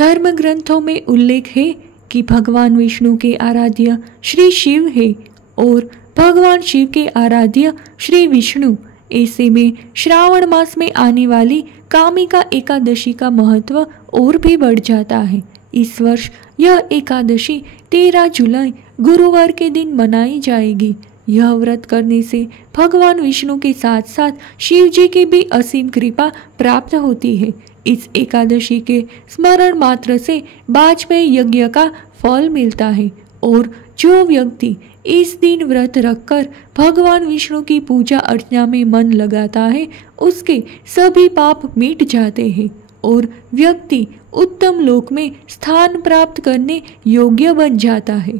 धर्म ग्रंथों में उल्लेख है कि भगवान विष्णु के आराध्य श्री शिव है और भगवान शिव के आराध्य श्री विष्णु। ऐसे में श्रावण मास में आने वाली कामिका एकादशी का महत्व और भी बढ़ जाता है। इस वर्ष यह एकादशी 13 जुलाई गुरुवार के दिन मनाई जाएगी। यह व्रत करने से भगवान विष्णु के साथ साथ शिव जी की भी असीम कृपा प्राप्त होती है। इस एकादशी के स्मरण मात्र से वाजपेयी यज्ञ का फल मिलता है और जो व्यक्ति इस दिन व्रत रखकर भगवान विष्णु की पूजा अर्चना में मन लगाता है उसके सभी पाप मिट जाते हैं और व्यक्ति उत्तम लोक में स्थान प्राप्त करने योग्य बन जाता है।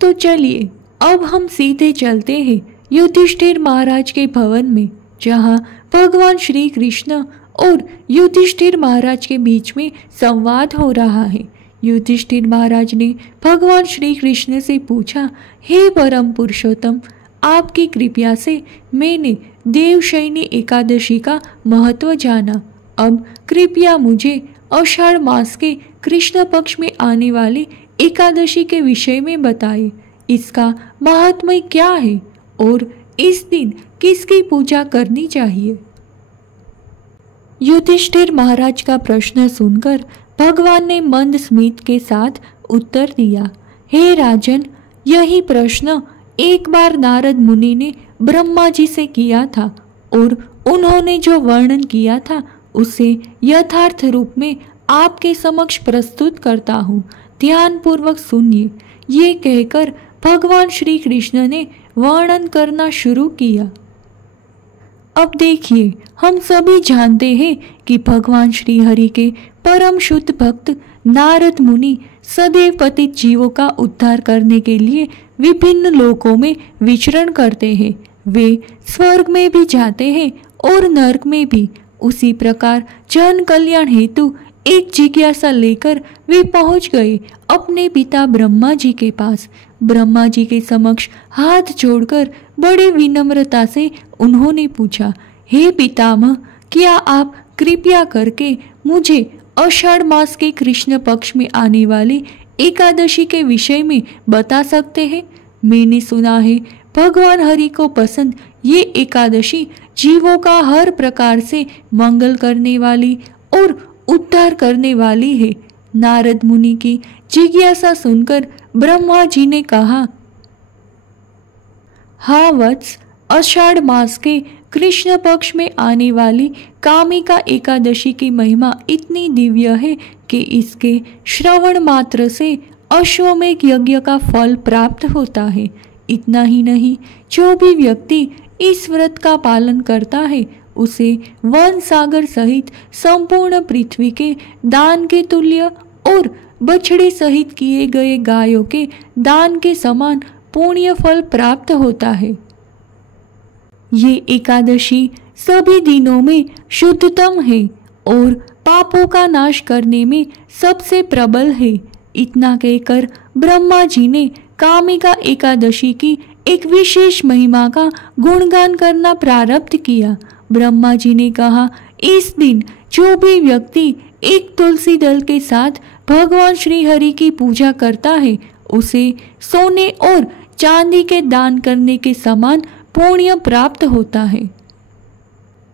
तो चलिए अब हम सीधे चलते हैं युधिष्ठिर महाराज के भवन में, जहां भगवान श्री कृष्ण और युधिष्ठिर महाराज के बीच में संवाद हो रहा है। युधिष्ठिर महाराज ने भगवान श्री कृष्ण से पूछा, हे परम पुरुषोत्तम, आपकी कृपा से मैंने देवशयनी एकादशी का महत्व जाना। अब कृपया मुझे आषाढ़ मास के कृष्ण पक्ष में आने वाली एकादशी के विषय में बताएं। इसका महात्म्य क्या है और इस दिन किसकी पूजा करनी चाहिए? युधिष्ठिर महाराज का प्रश्न सुनकर भगवान ने मंद स्मित के साथ उत्तर दिया, हे राजन, यही प्रश्न एक बार नारद मुनि ने ब्रह्मा जी से किया था और उन्होंने जो वर्णन किया था उसे यथार्थ रूप में आपके समक्ष प्रस्तुत करता हूँ। ध्यान पूर्वक सुनिए। ये कहकर भगवान श्री कृष्ण ने वर्णन करना शुरू किया। अब देखिए, हम सभी जानते हैं कि भगवान श्री हरि के परम शुद्ध भक्त नारद मुनि सदैव पतित जीवों का उद्धार करने के लिए विभिन्न लोकों में विचरण करते हैं। वे स्वर्ग में भी जाते हैं और नरक में भी। उसी प्रकार जन कल्याण हेतु एक जिज्ञासा लेकर वे पहुंच गए अपने पिता ब्रह्मा जी के पास। ब्रह्मा जी के समक्ष हाथ जोड़कर बड़े विनम्रता से उन्होंने पूछा, हे पितामह, क्या आप कृपया करके मुझे आषाढ़ मास के कृष्ण पक्ष में आने वाली एकादशी के विषय में बता सकते हैं? मैंने सुना है भगवान हरि को पसंद ये एकादशी जीवों का हर प्रकार से मंगल करने वाली और उद्धार करने वाली है। नारद मुनि की जिज्ञासा सुनकर ब्रह्मा जी ने कहा, हाँ वत्स, आषाढ़ मास के कृष्ण पक्ष में आने वाली कामिका एकादशी की महिमा इतनी दिव्य है कि इसके श्रवण मात्र से अश्वमेघ यज्ञ का फल प्राप्त होता है। इतना ही नहीं, जो भी व्यक्ति इस व्रत का पालन करता है उसे वन सागर सहित संपूर्ण पृथ्वी के दान के तुल्य और बछड़े सहित किए गए गायों के दान के समान पुण्य फल प्राप्त होता है। ये एकादशी सभी दिनों में शुद्धतम है और पापों का नाश करने में सबसे प्रबल है। इतना कहकर ब्रह्मा जी ने कामिका एकादशी की एक विशेष महिमा का गुणगान करना प्रारब्ध किया। ब्रह्मा जी ने कहा, इस दिन जो भी व्यक्ति एक तुलसी दल के साथ भगवान श्री हरि की पूजा करता है उसे सोने और चांदी के दान करने के समान पुण्य प्राप्त होता है।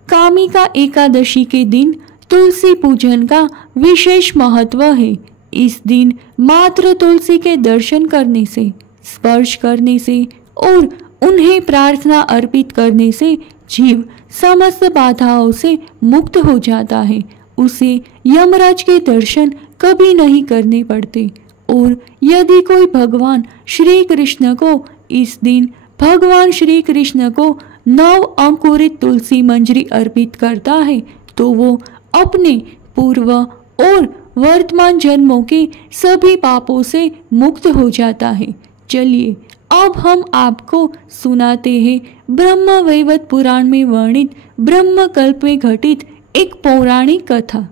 कामिका एकादशी के दिन तुलसी पूजन का विशेष महत्व है। इस दिन मात्र तुलसी के दर्शन करने से, स्पर्श करने से और उन्हें प्रार्थना अर्पित करने से जीव समस्त बाधाओं से मुक्त हो जाता है। उसे यमराज के दर्शन कभी नहीं करने पड़ते। और यदि कोई भगवान श्री कृष्ण को इस दिन भगवान श्री कृष्ण को 9 अंकुरित तुलसी मंजरी अर्पित करता है तो वो अपने पूर्व और वर्तमान जन्मों के सभी पापों से मुक्त हो जाता है। चलिए अब हम आपको सुनाते हैं ब्रह्म वैवर्त पुराण में वर्णित ब्रह्मकल्प में घटित एक पौराणिक कथा।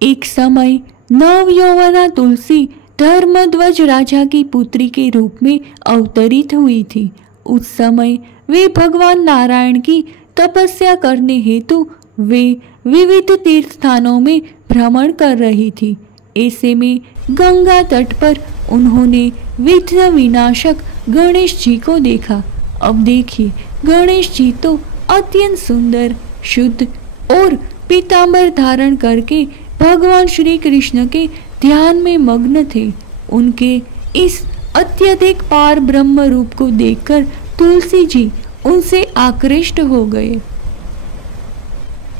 एक समय नवयौवना तुलसी धर्मध्वज राजा की पुत्री के रूप में अवतरित हुई थी। उस समय वे भगवान नारायण की तपस्या करने हेतु वे विविध तीर्थ स्थानों में भ्रमण कर रही थी। ऐसे में गंगा तट पर उन्होंने विघ्न विनाशक गणेश जी को देखा। अब देखिए, गणेश जी तो अत्यंत सुंदर, शुद्ध और पीतांबर धारण करके भगवान श्री कृष्ण के ध्यान में मग्न थे। उनके इस अत्यधिक पार ब्रह्म रूप को देखकर तुलसी जी उनसे आकृष्ट हो गए,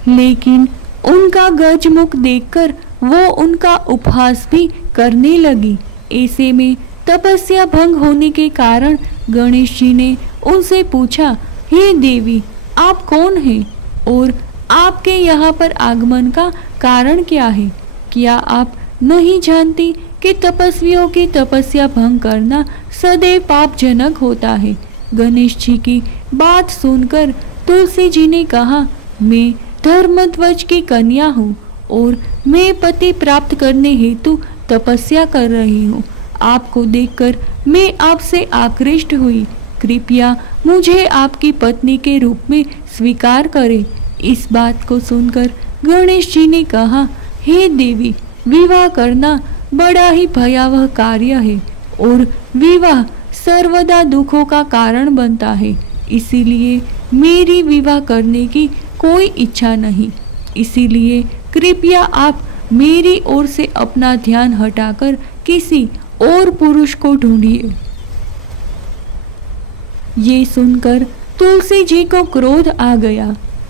लेकिन उनका गजमुख देखकर वो उनका उपहास भी करने लगी। ऐसे में तपस्या भंग होने के कारण गणेश जी ने उनसे पूछा, हे देवी, आप कौन हैं और आपके यहाँ पर आगमन का कारण क्या है? क्या आप नहीं जानती कि तपस्वियों की तपस्या भंग करना सदैव पापजनक होता है? गणेश जी की बात सुनकर तुलसी जी ने कहा, मैं धर्मध्वज की कन्या हूँ और मैं पति प्राप्त करने हेतु तपस्या कर रही हूँ। आपको देखकर मैं आपसे आकृष्ट हुई। कृपया मुझे आपकी पत्नी के रूप में स्वीकार करें। इस बात को सुनकर गणेश जी ने कहा, हे देवी, विवाह करना बड़ा ही भयावह कार्य है और विवाह सर्वदा दुखों का कारण बनता है। इसीलिए मेरी विवाह करने की कोई इच्छा नहीं। इसीलिए कृपया आप मेरी ओर से अपना ध्यान हटाकर किसी और पुरुष को ढूंढिए। ये सुनकर तुलसी जी को क्रोध आ गया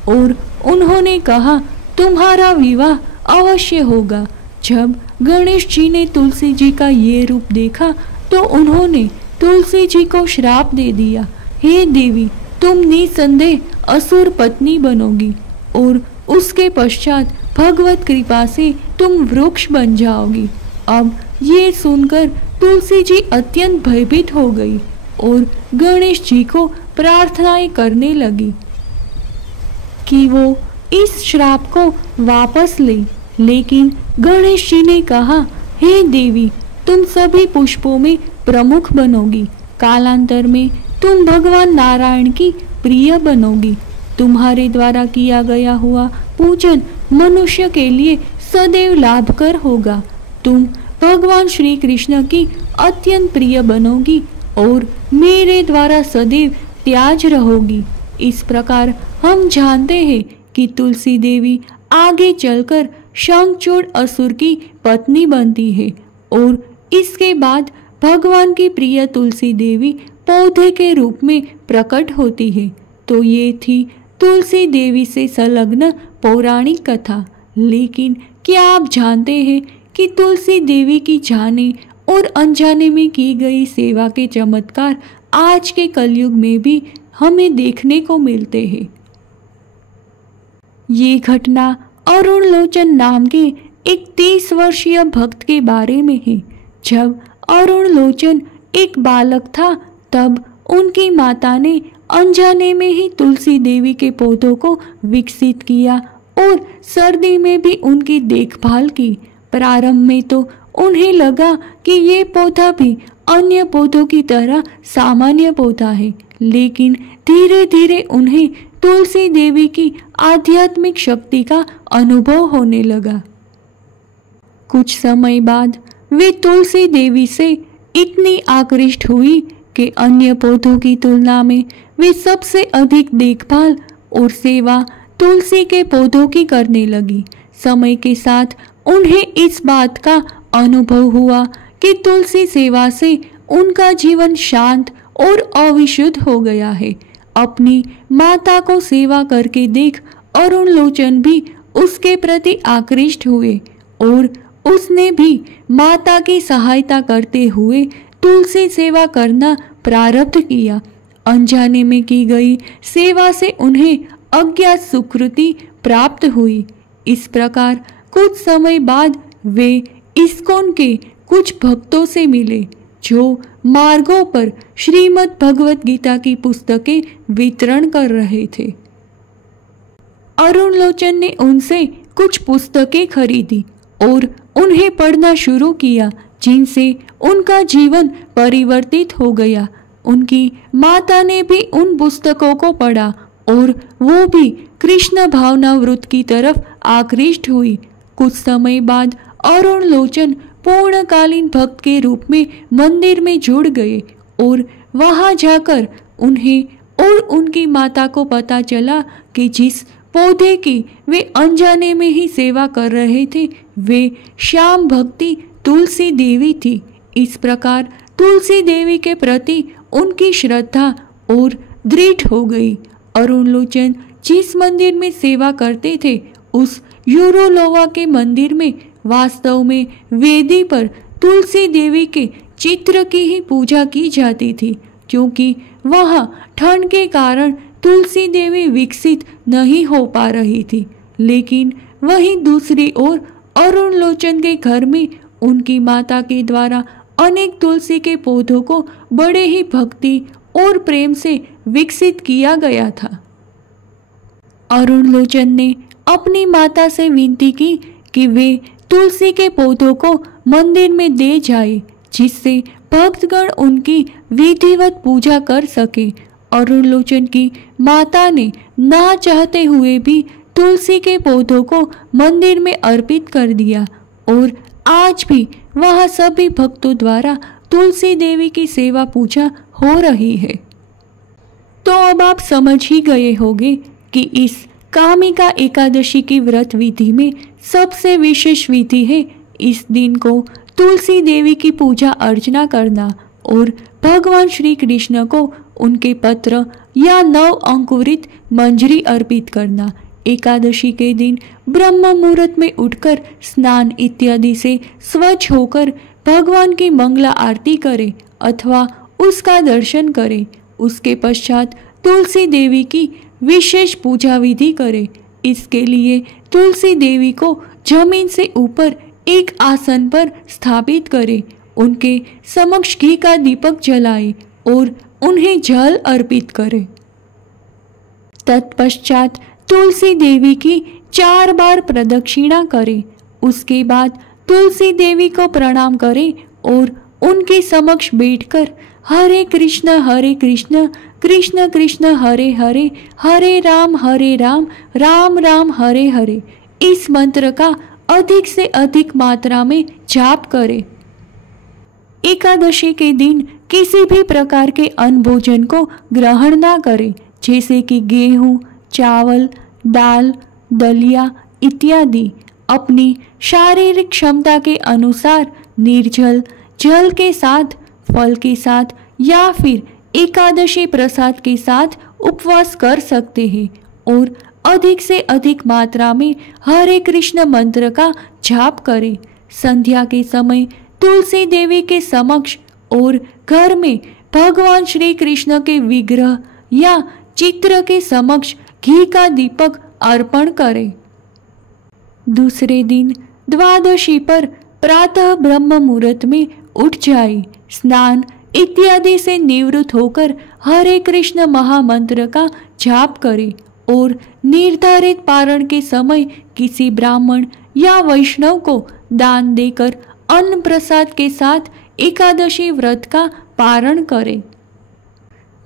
और उन्होंने कहा, तुम्हारा विवाह अवश्य होगा। जब गणेश जी ने तुलसी जी का ये रूप देखा तो उन्होंने तुलसी जी को श्राप दे दिया, हे देवी, तुम निसंदेह असुर पत्नी बनोगी और उसके पश्चात भगवत कृपा से तुम वृक्ष बन जाओगी। अब ये सुनकर तुलसी जी अत्यंत भयभीत हो गई और गणेश जी को प्रार्थनाएं करने लगी कि वो इस श्राप को वापस ले। लेकिन गणेश जी ने कहा, हे देवी, तुम सभी पुष्पों में प्रमुख बनोगी। कालांतर में तुम भगवान नारायण की प्रिय बनोगी। तुम्हारे द्वारा किया गया हुआ पूजन मनुष्य के लिए सदैव लाभकर होगा। तुम भगवान श्री कृष्ण की अत्यंत प्रिय बनोगी और मेरे द्वारा सदैव त्याज रहोगी। इस प्रकार हम जानते हैं कि तुलसी देवी आगे चलकर शंखचूड़ असुर की पत्नी बनती है और इसके बाद भगवान की प्रिय तुलसी देवी पौधे के रूप में प्रकट होती है। तो ये थी तुलसी देवी से संलग्न पौराणिक कथा। लेकिन क्या आप जानते हैं कि तुलसी देवी की जाने और अनजाने में की गई सेवा के चमत्कार आज के कलयुग में भी हमें देखने को मिलते हैं। ये घटना अरुण लोचन नाम के एक 30 वर्षीय भक्त के बारे में है। जब अरुण लोचन एक बालक था तब उनकी माता ने अनजाने में ही तुलसी देवी के पौधों को विकसित किया और सर्दी में भी उनकी देखभाल की। प्रारंभ में तो उन्हें लगा कि ये पौधा भी अन्य पौधों की तरह सामान्य पौधा है, लेकिन धीरे धीरे उन्हें तुलसी देवी की आध्यात्मिक शक्ति का अनुभव होने लगा। कुछ समय बाद वे तुलसी देवी से इतनी आकृष्ट हुई कि अन्य पौधों की तुलना में वे सबसे अधिक देखभाल और सेवा तुलसी के पौधों की करने लगी। समय के साथ उन्हें इस बात का अनुभव हुआ कि तुलसी सेवा से उनका जीवन शांत और अविशुद्ध हो गया है। अपनी माता को सेवा करके देख अरुण लोचन भी उसके प्रति आकृष्ट हुए और उसने भी माता की सहायता करते हुए तुलसी सेवा करना प्रारब्ध किया। अनजाने में की गई सेवा से उन्हें अज्ञात सुकृति प्राप्त हुई। इस प्रकार कुछ समय बाद वे इस्कॉन के कुछ भक्तों से मिले जो मार्गों पर श्रीमद् भगवत गीता की पुस्तकें वितरण कर रहे थे। अरुण लोचन ने उनसे कुछ पुस्तकें खरीदी और उन्हें पढ़ना शुरू किया, जिनसे उनका जीवन परिवर्तित हो गया। उनकी माता ने भी उन पुस्तकों को पढ़ा और वो भी कृष्ण भावना व्रत की तरफ आकृष्ट हुई। कुछ समय बाद अरुण लोचन पूर्णकालीन भक्त के रूप में मंदिर में जुड़ गए और वहां जाकर उन्हें और उनकी माता को पता चला कि जिस पौधे की वे अनजाने में ही सेवा कर रहे थे वे श्याम भक्ति तुलसी देवी थी। इस प्रकार तुलसी देवी के प्रति उनकी श्रद्धा और दृढ़ हो गई। अरुण लोचन जिस मंदिर में सेवा करते थे उस यूरोलोवा के मंदिर में वास्तव में वेदी पर तुलसी देवी के चित्र की ही पूजा की जाती थी, क्योंकि वहां ठंड के कारण तुलसी देवी विकसित नहीं हो पा रही थी। लेकिन वहीं दूसरी ओर अरुण लोचन के घर में उनकी माता के द्वारा अनेक तुलसी के पौधों को बड़े ही भक्ति और प्रेम से विकसित किया गया था। अरुण लोचन ने अपनी माता से विनती की कि वे तुलसी के पौधों को मंदिर में दे जाए, जिससे भक्तगण उनकी विधिवत पूजा कर सके। अरुण लोचन की माता ने ना चाहते हुए भी तुलसी के पौधों को मंदिर में अर्पित कर दिया और आज भी वहां सभी भक्तों द्वारा तुलसी देवी की सेवा पूजा हो रही है। तो अब आप समझ ही गए होंगे कि इस कामिका एकादशी की व्रत विधि में सबसे विशेष विधि है इस दिन को तुलसी देवी की पूजा अर्चना करना और भगवान श्री कृष्ण को उनके पत्र या नव अंकुरित मंजरी अर्पित करना। एकादशी के दिन ब्रह्म मुहूर्त में उठकर स्नान इत्यादि से स्वच्छ होकर भगवान की मंगला आरती करें अथवा उसका दर्शन करें। उसके पश्चात तुलसी देवी की विशेष पूजा विधि करें। इसके लिए तुलसी देवी को जमीन से ऊपर एक आसन पर स्थापित करें, उनके समक्ष घी का दीपक जलाएं और उन्हें जल अर्पित करें। तत्पश्चात तुलसी देवी की 4 बार प्रदक्षिणा करें। उसके बाद तुलसी देवी को प्रणाम करें और उनके समक्ष बैठकर हरे कृष्ण कृष्ण कृष्ण हरे हरे हरे राम राम राम हरे हरे इस मंत्र का अधिक से अधिक मात्रा में जाप करें। एकादशी के दिन किसी भी प्रकार के अन्न भोजन को ग्रहण ना करें, जैसे कि गेहूं, चावल, दाल, दलिया इत्यादि। अपनी शारीरिक क्षमता के अनुसार निर्जल जल के साथ, फल के साथ या फिर एकादशी प्रसाद के साथ उपवास कर सकते हैं और अधिक से अधिक मात्रा में हरे कृष्ण मंत्र का जाप करें। संध्या के समय तुलसी देवी के समक्ष और घर में भगवान श्री कृष्ण के विग्रह या चित्र के समक्ष घी का दीपक अर्पण करें। दूसरे दिन द्वादशी पर प्रातः ब्रह्म मुहूर्त में उठ जाए, स्नान इत्यादि से निवृत्त होकर हरे कृष्ण महामंत्र का जाप करें और निर्धारित पारण के समय किसी ब्राह्मण या वैष्णव को दान देकर अन्न प्रसाद के साथ एकादशी व्रत का पारण करें।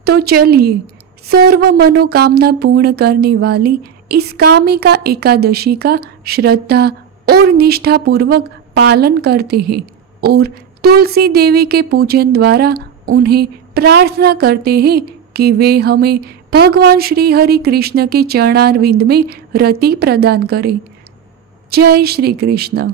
तो चलिए सर्व मनोकामना पूर्ण करने वाली इस कामिका एकादशी का श्रद्धा और निष्ठा पूर्वक पालन करते हैं और तुलसी देवी के पूजन द्वारा उन्हें प्रार्थना करते हैं कि वे हमें भगवान श्री हरि कृष्ण के चरणारविंद में रति प्रदान करें। जय श्री कृष्ण।